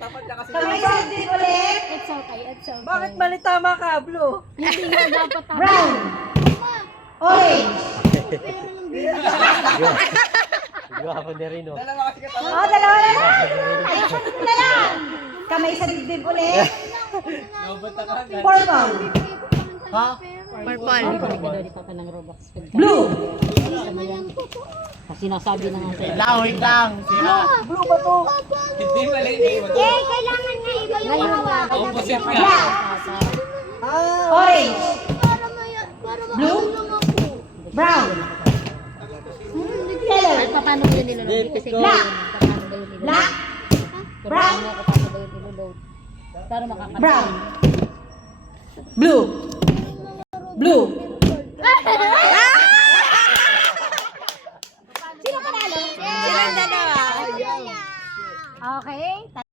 Kamay sa dibdib ulit. It's okay, it's okay. Bakit mali tama ka, Blue? Hindi nga dapat tama. Brown. Orange. Gwapo na rin, oh. Oh, dalawa na lang. Ay, sunod na lang. Kamay sa dibdib ulit. Purple. Ha? Purple. Hindi ka daw di pa ng Roblox. Blue. Kasi nasabi na nga sa'yo. Wait lang. Sila. Blue ba to? Hindi mali. Kailangan nga iba yung Ngayon nga. Opposite ka. Black. Orange. para Blue. lang ako. Brown. Yellow. Ay, paano ba yun niloload? Kasi Black. paano ba yun niloload? Black. Brown. Paano ba yun niloload? Para makakapit. Brown. Blue. Blue. Sino panalo? Silang dalawa. Okay.